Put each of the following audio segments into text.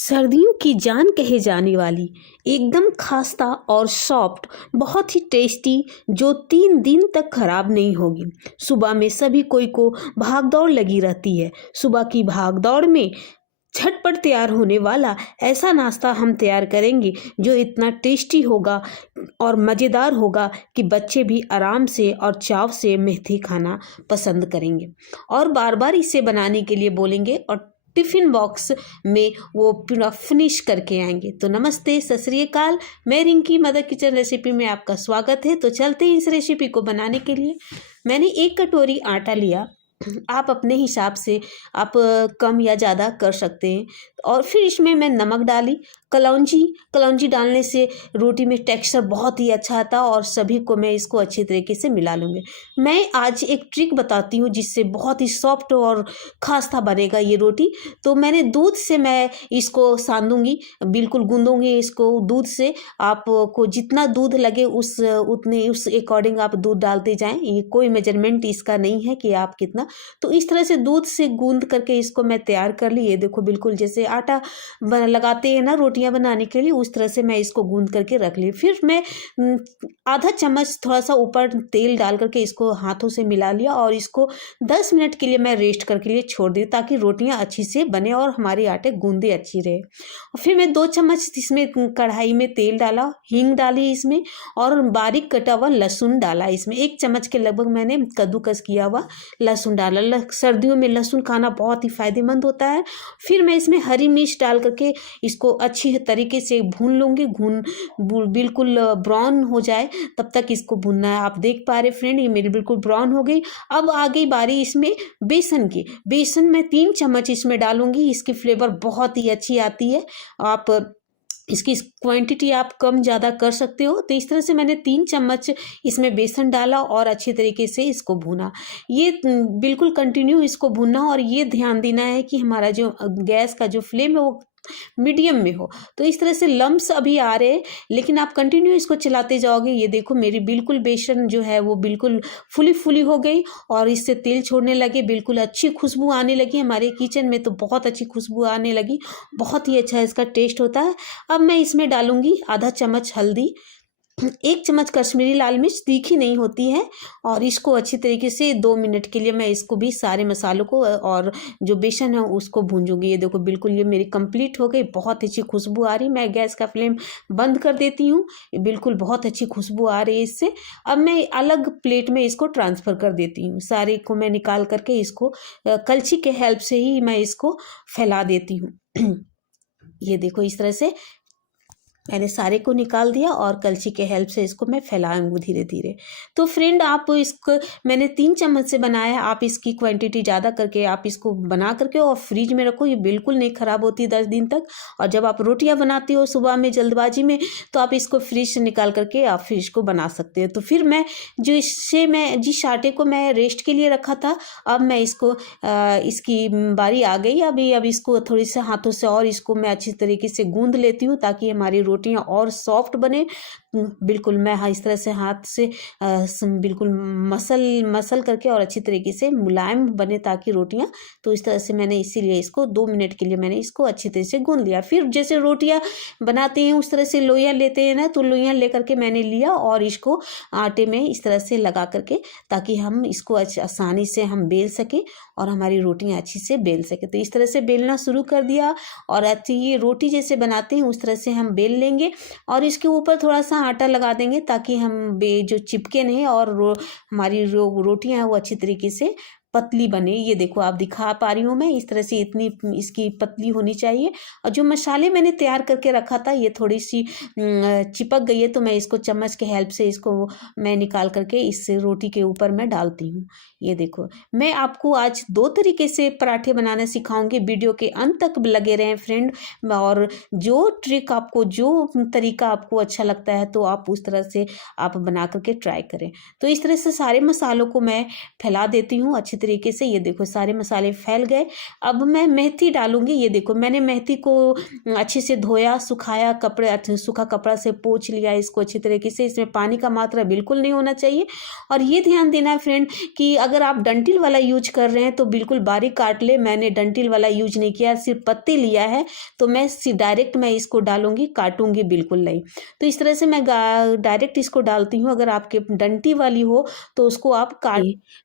सर्दियों की जान कहे जाने वाली एकदम खास्ता और सॉफ्ट, बहुत ही टेस्टी, जो 3 दिन तक खराब नहीं होगी। सुबह में सभी कोई को भागदौड़ लगी रहती है। सुबह की भागदौड़ में झटपट तैयार होने वाला ऐसा नाश्ता हम तैयार करेंगे जो इतना टेस्टी होगा और मज़ेदार होगा कि बच्चे भी आराम से और चाव से मेथी खाना पसंद करेंगे और बार बार इसे बनाने के लिए बोलेंगे और टिफ़िन बॉक्स में वो पूरा फिनिश करके आएंगे। तो नमस्ते, सत श्री अकाल। मैं रिंकी मदर किचन रेसिपी में आपका स्वागत है। तो चलते हैं इस रेसिपी को बनाने के लिए। मैंने 1 कटोरी आटा लिया। आप अपने हिसाब से आप कम या ज़्यादा कर सकते हैं। और फिर इसमें मैं नमक डाली, कलौंजी डालने से रोटी में टेक्सचर बहुत ही अच्छा आता है और सभी को मैं इसको अच्छी तरीके से मिला लूँगी। मैं आज एक ट्रिक बताती हूँ जिससे बहुत ही सॉफ्ट और खास्ता बनेगा ये रोटी। तो मैंने दूध से मैं इसको सानूंगी, बिल्कुल गूंदूंगी इसको दूध से। आपको जितना दूध लगे उस अकॉर्डिंग आप दूध डालते जाएं। ये कोई मेजरमेंट इसका नहीं है कि आप कितना। तो इस तरह से दूध से गूंद करके इसको मैं तैयार कर ली। ये देखो, बिल्कुल जैसे आटा लगाते हैं ना रोटियां बनाने के लिए, उस तरह से मैं इसको गूंद करके रख ली। फिर मैं आधा चम्मच थोड़ा सा ऊपर तेल डाल करके इसको हाथों से मिला लिया और इसको 10 मिनट के लिए मैं रेस्ट करके लिए छोड़ दी ताकि रोटियां अच्छी से बने और हमारी आटे गूंदे अच्छी रहे। और फिर मैं 2 चम्मच इसमें कढ़ाई में तेल डाला, हींग डाली इसमें और बारीक कटा हुआ लहसुन डाला। इसमें 1 चम्मच के लगभग मैंने कद्दूकस किया हुआ लहसुन डाला। सर्दियों में लहसुन खाना बहुत ही फायदेमंद होता है। फिर मैं इसमें हरी मिर्च डाल करके इसको अच्छी तरीके से भून लूँगी। बिल्कुल ब्राउन हो जाए तब तक इसको भूनना है। आप देख पा रहे फ्रेंड, ये मेरी बिल्कुल ब्राउन हो गई। अब आ गई बारी इसमें बेसन की। बेसन मैं 3 चम्मच इसमें डालूंगी। इसकी फ्लेवर बहुत ही अच्छी आती है। आप इसकी क्वांटिटी आप कम ज़्यादा कर सकते हो। तो इस तरह से मैंने 3 चम्मच इसमें बेसन डाला और अच्छी तरीके से इसको भूना। ये बिल्कुल कंटिन्यू इसको भूनना और ये ध्यान देना है कि हमारा जो गैस का जो फ्लेम है वो मीडियम में हो। तो इस तरह से लम्स अभी आ रहे हैं लेकिन आप कंटिन्यू इसको चलाते जाओगे। ये देखो, मेरी बिल्कुल बेसन जो है वो बिल्कुल फुली हो गई और इससे तेल छोड़ने लगे, बिल्कुल अच्छी खुशबू आने लगी। हमारे किचन में तो बहुत अच्छी खुशबू आने लगी, बहुत ही अच्छा इसका टेस्ट होता है। अब मैं इसमें डालूंगी आधा चम्मच हल्दी, 1 चम्मच कश्मीरी लाल मिर्च, तीखी नहीं होती है। और इसको अच्छी तरीके से 2 मिनट के लिए मैं इसको भी सारे मसालों को और जो बेसन है उसको भूंजूंगी। ये देखो, बिल्कुल ये मेरी कंप्लीट हो गई। बहुत अच्छी खुशबू आ रही। मैं गैस का फ्लेम बंद कर देती हूँ। बिल्कुल बहुत अच्छी खुशबू आ रही है इससे। अब मैं अलग प्लेट में इसको ट्रांसफ़र कर देती हूँ। सारे को मैं निकाल करके इसको कलछी के हेल्प से ही मैं इसको फैला देती हूँ। ये देखो, इस तरह से मैंने सारे को निकाल दिया और कलछी के हेल्प से इसको मैं फैलाऊंगी धीरे धीरे। तो फ्रेंड, आप इसको मैंने 3 चम्मच से बनाया। आप इसकी क्वांटिटी ज़्यादा करके आप इसको बना करके और फ्रिज में रखो। ये बिल्कुल नहीं ख़राब होती 10 दिन तक। और जब आप रोटियां बनाती हो सुबह में जल्दबाजी में, तो आप इसको फ्रिज से निकाल करके आप फिर इसको बना सकते हो। तो फिर मैं जिस आटे को मैं रेस्ट के लिए रखा था, अब मैं इसको इसकी बारी आ गई। अब इसको थोड़ी से हाथों से और इसको मैं अच्छी तरीके से गूंद लेती हूँ ताकि हमारी रोटियां और सॉफ्ट बने। बिल्कुल मैं इस तरह से हाथ से बिल्कुल मसल करके और अच्छी तरीके से मुलायम बने ताकि रोटियां। तो इस तरह से मैंने इसीलिए इसको 2 मिनट के लिए मैंने इसको अच्छी तरह से गूंद लिया। फिर जैसे रोटियां बनाते हैं उस तरह से लोइयां लेते हैं ना, तो लोइयां लेकर के मैंने लिया और इसको आटे में इस तरह से लगा करके ताकि हम इसको आसानी से हम बेल सकें और हमारी रोटियां अच्छी से बेल सके। तो इस तरह से बेलना शुरू कर दिया और अच्छी ये रोटी जैसे बनाते हैं उस तरह से हम बेल लेंगे और इसके ऊपर थोड़ा सा आटा लगा देंगे ताकि हम जो चिपके नहीं और हमारी रोटियां हैं वो अच्छी तरीके से पतली बने। ये देखो, आप दिखा पा रही हूँ मैं, इस तरह से इतनी इसकी पतली होनी चाहिए। और जो मसाले मैंने तैयार करके रखा था ये थोड़ी सी चिपक गई है, तो मैं इसको चम्मच के हेल्प से इसको मैं निकाल करके इस रोटी के ऊपर मैं डालती हूँ। ये देखो, मैं आपको आज 2 तरीके से पराठे बनाना सिखाऊंगी। वीडियो के अंत तक लगे रहें फ्रेंड। और जो ट्रिक आपको, जो तरीका आपको अच्छा लगता है तो आप उस तरह से आप बना करके ट्राई करें। तो इस तरह से सारे मसालों को मैं फैला देती हूँ अच्छी तरीके से। ये देखो सारे मसाले फैल गए। अब मैं मेथी डालूंगी। ये देखो मैंने मेथी को अच्छे से धोया, सुखाया, सूखा कपड़ा से पोंछ लिया इसको अच्छी तरीके से। इसमें पानी का मात्रा बिल्कुल नहीं होना चाहिए। और ये ध्यान देना है फ्रेंड कि अगर आप डंठल वाला यूज कर रहे हैं तो बिल्कुल बारीक काट ले। मैंने डंठल वाला यूज नहीं किया, सिर्फ पत्ते लिया है, तो मैं डायरेक्ट मैं इसको डालूंगी, काटूंगी बिल्कुल नहीं। तो इस तरह से मैं डायरेक्ट इसको डालती हूँ। अगर आपके डंटी वाली हो तो उसको आप काट।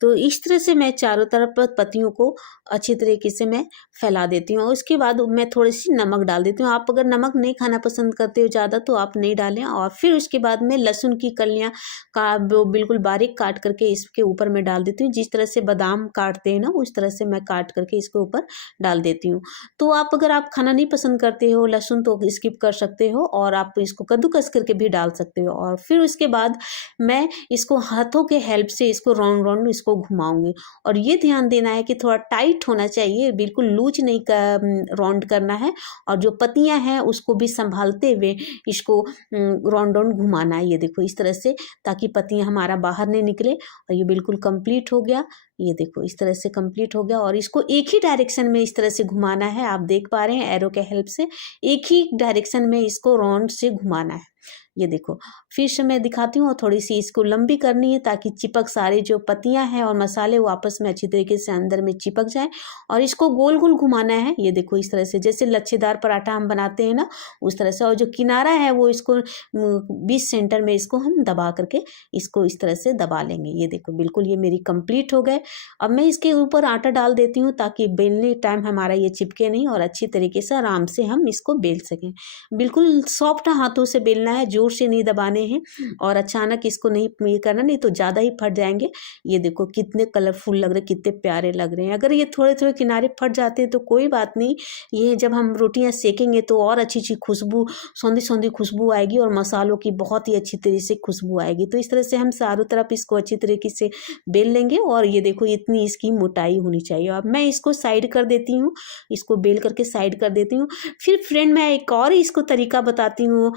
तो इस तरह से मैं चारों तरफ पत्तियों को अच्छी तरीके से मैं फैला देती हूँ। और उसके बाद मैं थोड़ी सी नमक डाल देती हूँ। आप अगर नमक नहीं खाना पसंद करते हो ज़्यादा तो आप नहीं डालें। और फिर उसके बाद में लहसुन की कलियाँ का बिल्कुल बारीक काट करके इसके ऊपर मैं डाल देती हूँ। जिस तरह से बादाम काटते हैं ना, उस तरह से मैं काट करके इसके ऊपर डाल देती हूँ। तो अगर आप खाना नहीं पसंद करते हो लहसुन तो स्किप कर सकते हो, और आप इसको कद्दूकस करके भी डाल सकते हो। और फिर उसके बाद मैं इसको हाथों के हेल्प से इसको राउंड राउंड इसको घुमाऊंगी। और ये ध्यान देना है कि थोड़ा टाइट होना चाहिए, बिल्कुल लूज नहीं राउंड करना है। और जो पत्तियां हैं उसको भी संभालते हुए इसको राउंड राउंड घुमाना है। ये देखो इस तरह से, ताकि पत्तियां हमारा बाहर नहीं निकले। और ये बिल्कुल कंप्लीट हो गया। ये देखो इस तरह से कंप्लीट हो गया। और इसको एक ही डायरेक्शन में इस तरह से घुमाना है। आप देख पा रहे हैं एरो के हेल्प से एक ही डायरेक्शन में इसको राउंड से घुमाना है। ये देखो फिर से मैं दिखाती हूँ। और थोड़ी सी इसको लंबी करनी है ताकि चिपक, सारे जो पत्तियां हैं और मसाले वो आपस में अच्छी तरीके से अंदर में चिपक जाए। और इसको गोल गोल घुमाना है। ये देखो इस तरह से, जैसे लच्छेदार पराठा हम बनाते हैं ना, उस तरह से। और जो किनारा है वो इसको बीच सेंटर में इसको हम दबा करके इसको इस तरह से दबा लेंगे। ये देखो बिल्कुल ये मेरी कंप्लीट हो गए। अब मैं इसके ऊपर आटा डाल देती हूँ ताकि बेलने टाइम हमारा ये चिपके नहीं और अच्छी तरीके से आराम से हम इसको बेल सकें। बिल्कुल सॉफ्ट हाथों से बेलना है, जोर से नहीं दबाने हैं। और अचानक इसको नहीं ये करना, नहीं तो ज़्यादा ही फट जाएंगे। ये देखो कितने कलरफुल लग रहे, कितने प्यारे लग रहे हैं। अगर ये थोड़े थोड़े किनारे फट जाते हैं तो कोई बात नहीं, ये जब हम रोटियां सेकेंगे तो और अच्छी अच्छी खुशबू, सौंधी सौंधी खुशबू आएगी और मसालों की बहुत ही अच्छी तरीके से खुशबू आएगी। तो इस तरह से हम चारों तरफ इसको अच्छी तरीके से बेल लेंगे। और ये देखो इतनी इसकी मोटाई होनी चाहिए। अब मैं इसको साइड कर देती हूँ, इसको बेल करके साइड कर देती हूँ। फिर फ्रेंड मैं एक और इसको तरीका बताती हूँ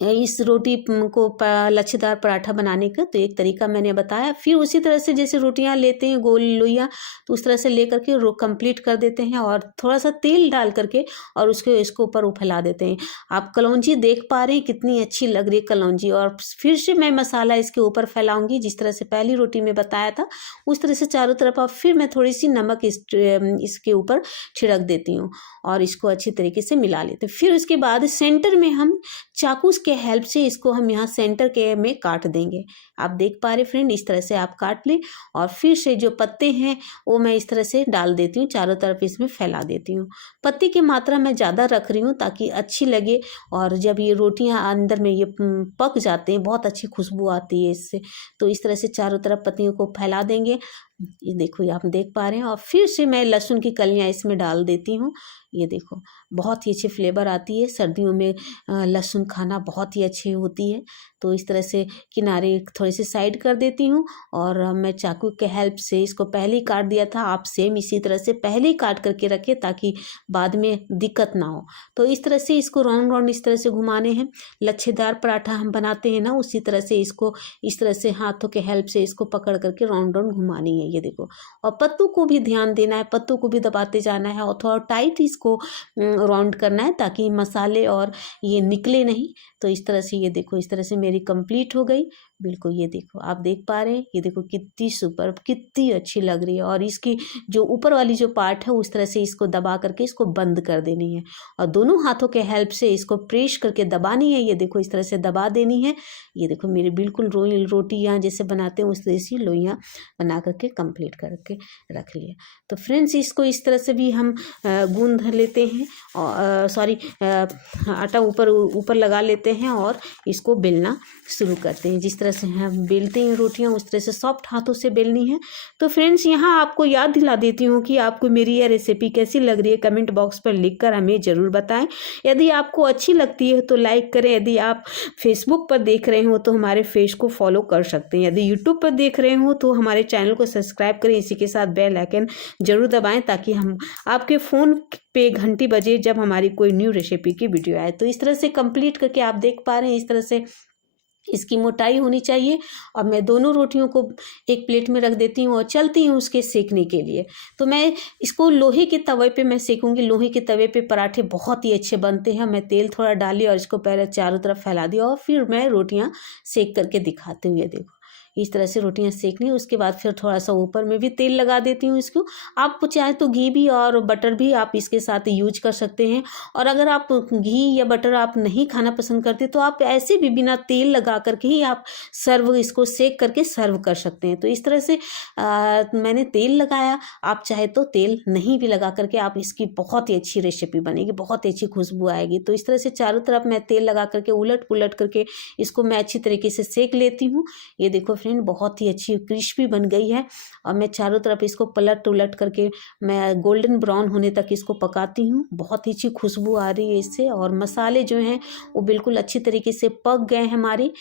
इस रोटी को लच्छेदार पराठा बनाने का। तो एक तरीका मैंने बताया। फिर उसी तरह से जैसे रोटियां लेते हैं गोल लोइयां, तो उस तरह से ले करके कंप्लीट कर देते हैं। और थोड़ा सा तेल डाल करके और इसको ऊपर फैला देते हैं। आप कलौंजी देख पा रहे हैं कितनी अच्छी लग रही है कलौंजी। और फिर से मैं मसाला इसके ऊपर फैलाऊंगी जिस तरह से पहली रोटी में बताया था, उस तरह से चारों तरफ। अब फिर मैं थोड़ी सी नमक इसके ऊपर छिड़क देती हूँ और इसको अच्छी तरीके से मिला लेते हैं। फिर उसके बाद सेंटर में हम चाकू के हेल्प से इसको हम यहाँ सेंटर के में काट देंगे। आप देख पा रहे फ्रेंड, इस तरह से आप काट लें। और फिर से जो पत्ते हैं वो मैं इस तरह से डाल देती हूँ, चारों तरफ इसमें फैला देती हूँ। पत्ती की मात्रा मैं ज़्यादा रख रही हूँ ताकि अच्छी लगे। और जब ये रोटियाँ अंदर में ये पक जाते हैं बहुत अच्छी खुशबू आती है इससे। तो इस तरह से चारों तरफ पत्तियों को फैला देंगे। ये देखो आप देख पा रहे हैं। और फिर से मैं लहसुन की कलियाँ इसमें डाल देती हूँ। ये देखो बहुत ही अच्छी फ्लेवर आती है। सर्दियों में लहसुन खाना बहुत ही अच्छी होती है। तो इस तरह से किनारे थोड़े से साइड कर देती हूँ। और मैं चाकू के हेल्प से इसको पहले ही काट दिया था। आप सेम इसी तरह से पहले ही काट करके रखें ताकि बाद में दिक्कत ना हो। तो इस तरह से इसको राउंड राउंड इस तरह से घुमाने हैं। लच्छेदार पराठा हम बनाते हैं ना, उसी तरह से इसको इस तरह से हाथों के हेल्प से इसको पकड़ करके राउंड राउंड घुमानी है। ये देखो, और पत्तों को भी ध्यान देना है, पत्तों को भी दबाते जाना है और थोड़ा टाइट इसको राउंड करना है ताकि मसाले और ये निकले नहीं। तो इस तरह से ये देखो इस तरह से मेरी कंप्लीट हो गई। बिल्कुल ये देखो आप देख पा रहे हैं, ये देखो कितनी सुपर, कितनी अच्छी लग रही है। और इसकी जो ऊपर वाली जो पार्ट है उस तरह से इसको दबा करके इसको बंद कर देनी है। और दोनों हाथों के हेल्प से इसको प्रेस करके दबानी है। ये देखो इस तरह से दबा देनी है। ये देखो मेरी बिल्कुल रोटी यहाँ जैसे बनाते हैं उस तरह से लोइयाँ बना करके कंप्लीट करके रख लिया। तो फ्रेंड्स इसको इस तरह से भी हम गूंद लेते हैं। और आटा ऊपर लगा लेते हैं और इसको बेलना शुरू करते हैं। जिस तरह से हम बेलते हैं रोटियां उस तरह से सॉफ्ट हाथों से बेलनी है। तो फ्रेंड्स यहाँ आपको याद दिला देती हूँ कि आपको मेरी यह रेसिपी कैसी लग रही है कमेंट बॉक्स पर लिखकर हमें ज़रूर बताएं। यदि आपको अच्छी लगती है तो लाइक करें। यदि आप फेसबुक पर देख रहे हो तो हमारे पेज को फॉलो कर सकते हैं। यदि यूट्यूब पर देख रहे हो तो हमारे चैनल को सब्सक्राइब करें। इसी के साथ बेल आइकन जरूर दबाएं ताकि हम आपके फ़ोन पे घंटी बजे जब हमारी कोई न्यू रेसिपी की वीडियो आए। तो इस तरह से कंप्लीट करके आप देख पा रहे हैं इस तरह से इसकी मोटाई होनी चाहिए। और मैं दोनों रोटियों को एक प्लेट में रख देती हूँ और चलती हूँ उसके सेकने के लिए। तो मैं इसको लोहे के तवे पे मैं सेकूँगी। लोहे के तवे पे पराठे बहुत ही अच्छे बनते हैं। मैं तेल थोड़ा डाली और इसको पहले चारों तरफ फैला दिया और फिर मैं रोटियाँ सेक करके दिखाती हूँ। ये देखो, इस तरह से रोटियाँ सेकनी। उसके बाद फिर थोड़ा सा ऊपर में भी तेल लगा देती हूँ इसको। आप चाहे तो घी भी और बटर भी आप इसके साथ यूज कर सकते हैं। और अगर आप घी या बटर आप नहीं खाना पसंद करते तो आप ऐसे भी बिना तेल लगा करके ही आप सर्व इसको सेक करके सर्व कर सकते हैं। तो इस तरह से मैंने तेल लगाया। आप चाहे तो तेल नहीं भी लगा करके आप इसकी बहुत ही अच्छी रेसिपी बनेगी, बहुत ही अच्छी खुशबू आएगी। तो इस तरह से चारों तरफ मैं तेल लगा करके उलट पुलट करके इसको मैं अच्छी तरीके से सेक लेती हूँ। ये देखो फ्रेंड, बहुत ही अच्छी क्रिस्पी बन गई है। और मैं चारों तरफ इसको पलट उलट करके मैं गोल्डन ब्राउन होने तक इसको पकाती हूँ। बहुत ही अच्छी खुशबू आ रही है इससे और मसाले जो हैं वो बिल्कुल अच्छी तरीके से पक गए हैं हमारे।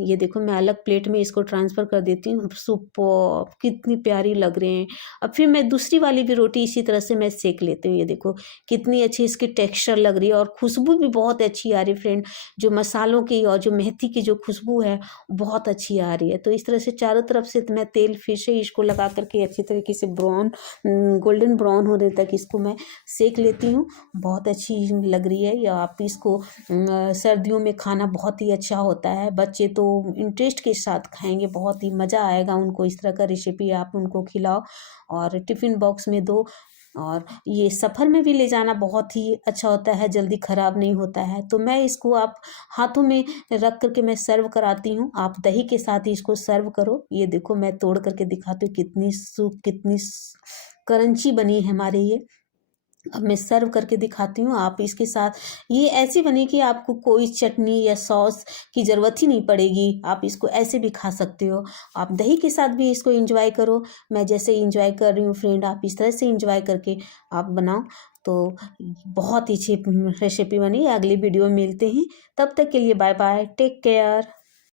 ये देखो, मैं अलग प्लेट में इसको ट्रांसफ़र कर देती हूँ। सुपर्ब! कितनी प्यारी लग रहे हैं। अब फिर मैं दूसरी वाली भी रोटी इसी तरह से मैं सेक लेती हूँ। ये देखो कितनी अच्छी इसकी टेक्सचर लग रही है और खुशबू भी बहुत अच्छी आ रही है फ्रेंड। जो मसालों की और जो मेथी की जो खुशबू है बहुत अच्छी आ रही है। तो इस तरह से चारों तरफ से मैं तेल फिर से इसको लगा करके अच्छी तरीके से गोल्डन ब्राउन होने तक इसको मैं सेक लेती हूँ। बहुत अच्छी लग रही है। या आप इसको सर्दियों में खाना बहुत ही अच्छा होता है। बच्चे तो इंटरेस्ट के साथ खाएंगे, बहुत ही मज़ा आएगा उनको। इस तरह का रेसिपी आप उनको खिलाओ और टिफ़िन बॉक्स में दो। और ये सफ़र में भी ले जाना बहुत ही अच्छा होता है, जल्दी ख़राब नहीं होता है। तो मैं इसको आप हाथों में रख करके मैं सर्व कराती हूँ। आप दही के साथ ही इसको सर्व करो। ये देखो, मैं तोड़ करके दिखाती हूँ कितनी क्रंची बनी है हमारे ये। अब मैं सर्व करके दिखाती हूँ। आप इसके साथ ये ऐसी बनी कि आपको कोई चटनी या सॉस की ज़रूरत ही नहीं पड़ेगी। आप इसको ऐसे भी खा सकते हो। आप दही के साथ भी इसको एंजॉय करो। मैं जैसे एंजॉय कर रही हूँ फ्रेंड, आप इस तरह से एंजॉय करके आप बनाओ। तो बहुत ही अच्छी रेसिपी बनी। अगली वीडियो में मिलते हैं। तब तक के लिए बाय बाय, टेक केयर।